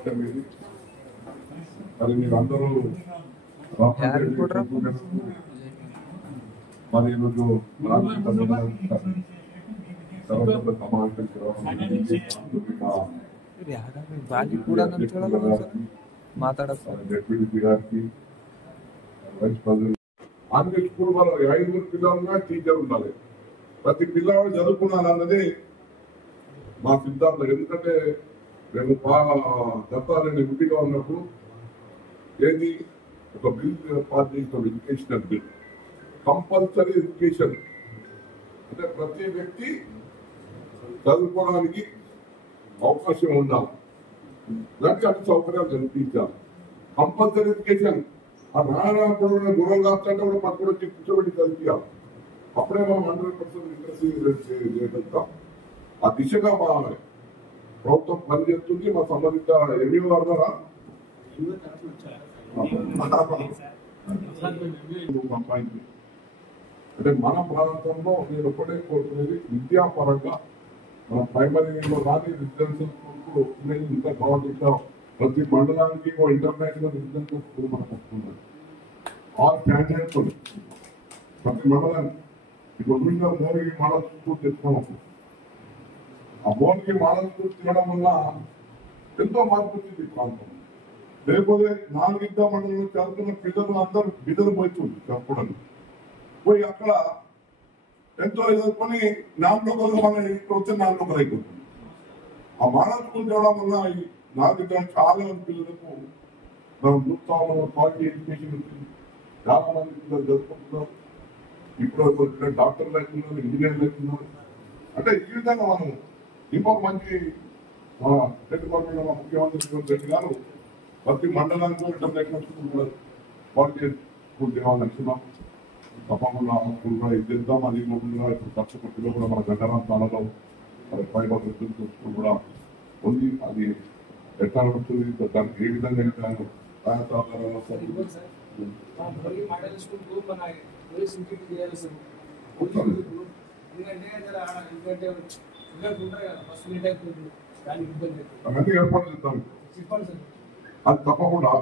అవకాశం ఇది. మరి మీరందరూ మరి ఈరోజు డిప్యూటీ గారికి వైస్ ప్రెసిడెంట్ అన్ని స్కూల్ వాళ్ళు 5 పిల్లలుగా టీచర్ ఉండాలి. ప్రతి పిల్లవాడు చదువుకున్నానన్నది మా సిద్ధాంతం. ఎందుకంటే మేము దత్తారెడ్డి ఎంపీగా ఉన్నప్పుడు ఏది ఒక బిల్ పాస్ చేసిన ఎడ్యుకేషనల్ బిల్, కంపల్సరీ ఎడ్యుకేషన్ అంటే ప్రతి వ్యక్తి చదువుకోవడానికి అవకాశం ఉండాలి. దానికి అన్ని సౌకర్యాలు కల్పించాలి. కంపల్సరీ ఎడ్యుకేషన్ ఆ రానప్పుడు గురం కాస్తుంటే కూడా పక్కన వచ్చి కూర్చోబెట్టి చదివించాలి. అప్పుడే మనం 100% ఇంట్రెస్ట్ చేయగలుగుతాం. ఆ దిశగా మా ప్రభుత్వం పనిచేస్తుంది. మా సంబంధిత ఎంఈఓ గారు ద్వారా అంటే మన ప్రాంతంలో నేను ఒకటే కోరుకునేది విద్యాపరంగా మన ప్రైమరీలో కానీ రెసిడెన్షియల్ స్కూల్ ఇంకా గవర్నమెంట్ ప్రతి మండలానికి ఇంటర్నేషనల్ రెసిడెన్షియల్ స్కూల్ మనకు వస్తుంది. ఆల్ క్యాండిడేట్స్ ప్రతి మండలానికి ఇప్పుడు మోడీ మోడల్ స్కూల్ తెచ్చుకోవచ్చు. ఆ మోడీ మోడల్ స్కూల్ తినడం వల్ల ఎంతో మార్పు వచ్చింది ప్రాంతం. లేకపోతే 4 మండలంలో చదువుతున్న పిల్లలు అందరూ బిడ్డలు పోతుంది చెప్పడానికి పోయి అక్కడ ఎంతో ఎదుర్కొని 4 మన ఇక్కడ వచ్చే 4 అయిపోతుంది. ఆ మోడల్ స్కూల్ చేయడం వల్ల ఈ 4 చాలా మంది పిల్లలకు నూతన క్వాలిటీ ఎడ్యుకేషన్ వచ్చింది. చాలా మంది పిల్లలు చదువుకుంటున్నారు. ఇప్పుడు డాక్టర్లు అవుతున్నారు, ఇంజనీర్లు అవుతున్నారు. అంటే ఈ విధంగా మనం ఇంకొక మంచి స్టేట్ గవర్నమెంట్ ముఖ్యమంత్రి రెడ్డి గారు ప్రతి మండలానికి ఇంటర్నేషనల్ స్కూల్ క్వాలిటీ స్కూల్ తేవాలని నచ్చున్నాం. తప్పకుండా స్కూల్ కూడా ఇద్దాం. అది కూడా ఇప్పుడు కష్టపడిలో కూడా మన గంటరాం స్థానంలో ఫైబర్ స్కూల్ కూడా ఉంది. అది ఎట్లా నడుస్తుంది, దానికి ఏ విధంగా వెళ్తాను ఏర్పాటు చేద్దాం. అది తప్పకుండా